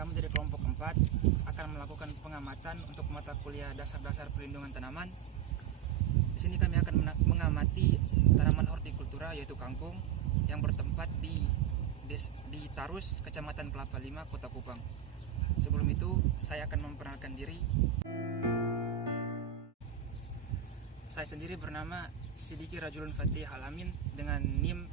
kami dari kelompok 4 akan melakukan pengamatan untuk mata kuliah dasar-dasar perlindungan tanaman. Di sini kami akan mengamati tanaman hortikultura yaitu kangkung yang bertempat di Tarus, Kecamatan Kelapa Lima, Kota Kupang. Sebelum itu, saya akan memperkenalkan diri. Saya sendiri bernama Sidiki Rajulun Fatih Alamin dengan NIM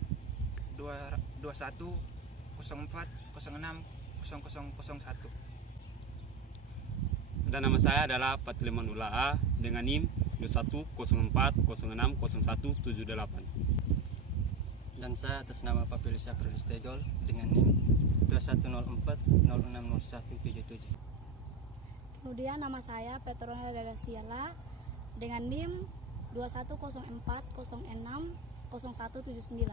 2104060001. Dan nama saya adalah Patlimanullah A dengan NIM 2104060178. Dan saya atas nama Papilus Aprilis Tejol dengan NIM 2104060177. Kemudian nama saya Petronella Dadasiala dengan NIM 2104060179.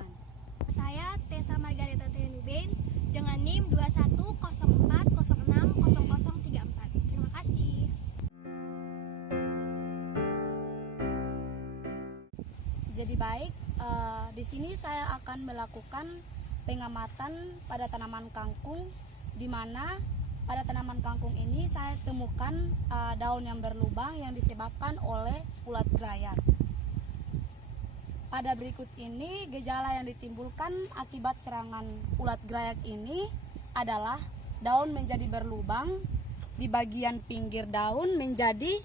Saya Tessa Margareta Tenuben dengan NIM 2104060034. Terima kasih. Jadi baik, di sini saya akan melakukan pengamatan pada tanaman kangkung, di mana pada tanaman kangkung ini saya temukan daun yang berlubang yang disebabkan oleh ulat grayat. Pada berikut ini gejala yang ditimbulkan akibat serangan ulat grayat ini adalah daun menjadi berlubang, di bagian pinggir daun menjadi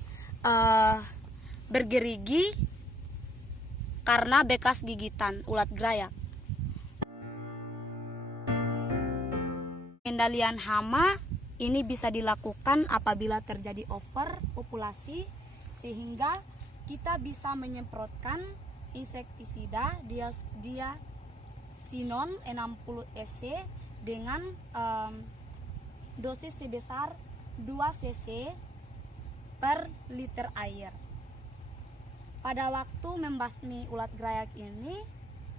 bergerigi karena bekas gigitan ulat grayat. Pengendalian hama ini bisa dilakukan apabila terjadi overpopulasi, sehingga kita bisa menyemprotkan insektisida diasinon 60 EC dengan dosis sebesar 2 cc per liter air. Pada waktu membasmi ulat grayat ini,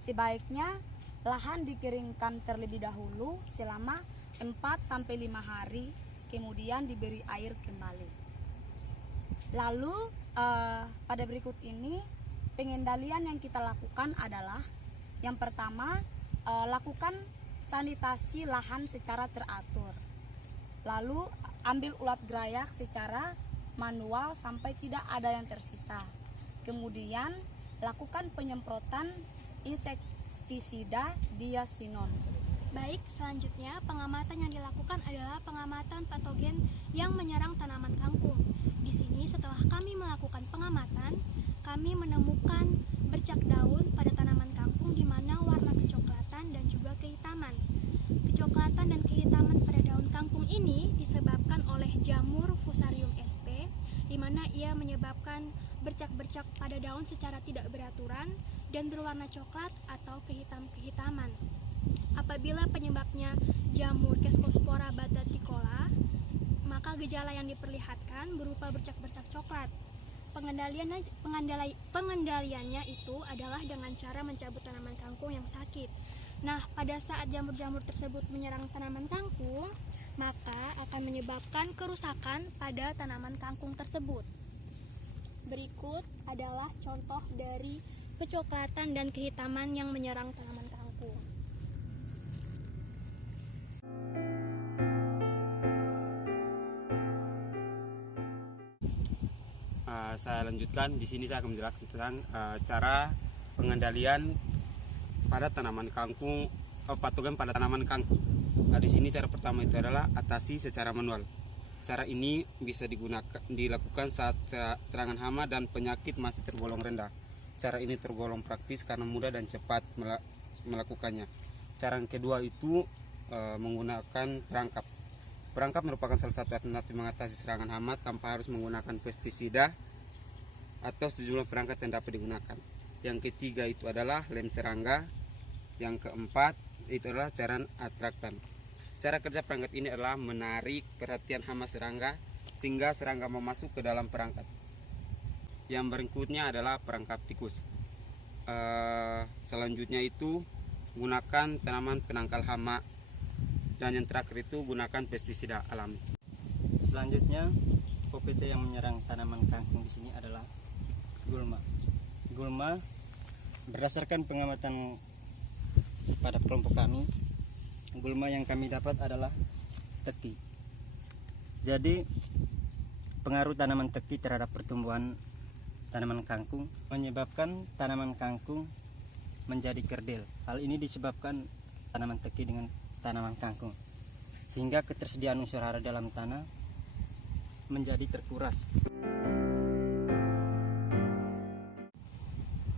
sebaiknya lahan dikeringkan terlebih dahulu selama 4-5 hari, kemudian diberi air kembali. Lalu pada berikut ini pengendalian yang kita lakukan adalah yang pertama, lakukan sanitasi lahan secara teratur. Lalu ambil ulat grayat secara manual sampai tidak ada yang tersisa. Kemudian lakukan penyemprotan insektisida diasinon. Baik, selanjutnya pengamatan yang dilakukan adalah pengamatan patogen yang menyerang tanaman kangkung. Di sini setelah kami melakukan pengamatan, kami menemukan bercak daun pada tanaman kangkung di mana warna kecoklatan dan juga kehitaman. Kecoklatan dan kehitaman pada daun kangkung ini disebabkan oleh jamur Fusarium sp, di mana ia menyebabkan bercak-bercak pada daun secara tidak beraturan dan berwarna coklat atau kehitaman. Apabila penyebabnya jamur Kescospora bataticola, maka gejala yang diperlihatkan berupa bercak-bercak coklat. Pengendaliannya itu adalah dengan cara mencabut tanaman kangkung yang sakit. Nah, pada saat jamur-jamur tersebut menyerang tanaman kangkung, maka akan menyebabkan kerusakan pada tanaman kangkung tersebut. Berikut adalah contoh dari kecoklatan dan kehitaman yang menyerang tanaman kangkung. Saya lanjutkan. Di sini saya akan menjelaskan tentang cara pengendalian pada tanaman kangkung, patogen pada tanaman kangkung. Di sini cara pertama itu adalah atasi secara manual. Cara ini bisa dilakukan saat serangan hama dan penyakit masih tergolong rendah. Cara ini tergolong praktis karena mudah dan cepat melakukannya. Cara yang kedua itu menggunakan perangkap. Perangkap merupakan salah satu alternatif mengatasi serangan hama tanpa harus menggunakan pestisida atau sejumlah perangkat yang dapat digunakan. Yang ketiga itu adalah lem serangga. Yang keempat itu adalah cairan atraktan. Cara kerja perangkat ini adalah menarik perhatian hama serangga sehingga serangga mau masuk ke dalam perangkat. Yang berikutnya adalah perangkap tikus. Selanjutnya itu gunakan tanaman penangkal hama, dan yang terakhir itu gunakan pestisida alami. Selanjutnya, OPT yang menyerang tanaman kangkung di sini adalah gulma. Gulma berdasarkan pengamatan pada kelompok kami, gulma yang kami dapat adalah teti. Jadi pengaruh tanaman teki terhadap pertumbuhan tanaman kangkung menyebabkan tanaman kangkung menjadi kerdil. Hal ini disebabkan tanaman teki dengan tanaman kangkung, sehingga ketersediaan unsur hara dalam tanah menjadi terkuras.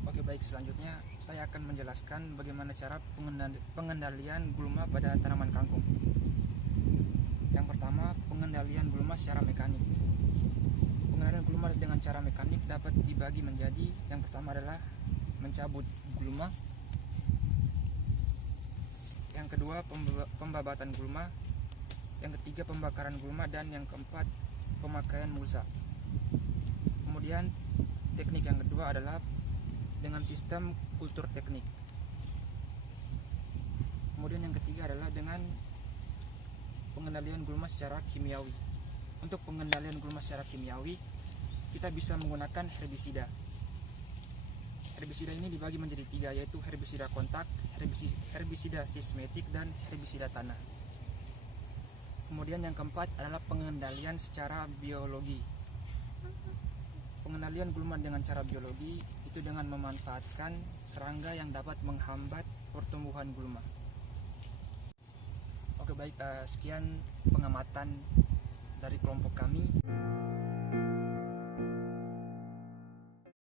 Oke, baik, selanjutnya saya akan menjelaskan bagaimana cara pengendalian gulma pada tanaman kangkung. Yang pertama, pengendalian gulma secara mekanik. Pengendalian gulma dengan cara mekanik dapat dibagi menjadi, yang pertama adalah mencabut gulma, yang kedua pembabatan gulma, yang ketiga pembakaran gulma, dan yang keempat pemakaian mulsa. Kemudian teknik yang kedua adalah dengan sistem kultur teknik. Kemudian yang ketiga adalah dengan pengendalian gulma secara kimiawi. Untuk pengendalian gulma secara kimiawi, kita bisa menggunakan herbisida. Herbisida ini dibagi menjadi 3, yaitu herbisida kontak, herbisida sistematik, dan herbisida tanah. Kemudian yang keempat adalah pengendalian secara biologi. Pengendalian gulma dengan cara biologi itu dengan memanfaatkan serangga yang dapat menghambat pertumbuhan gulma. Oke, baik, sekian pengamatan dari kelompok kami.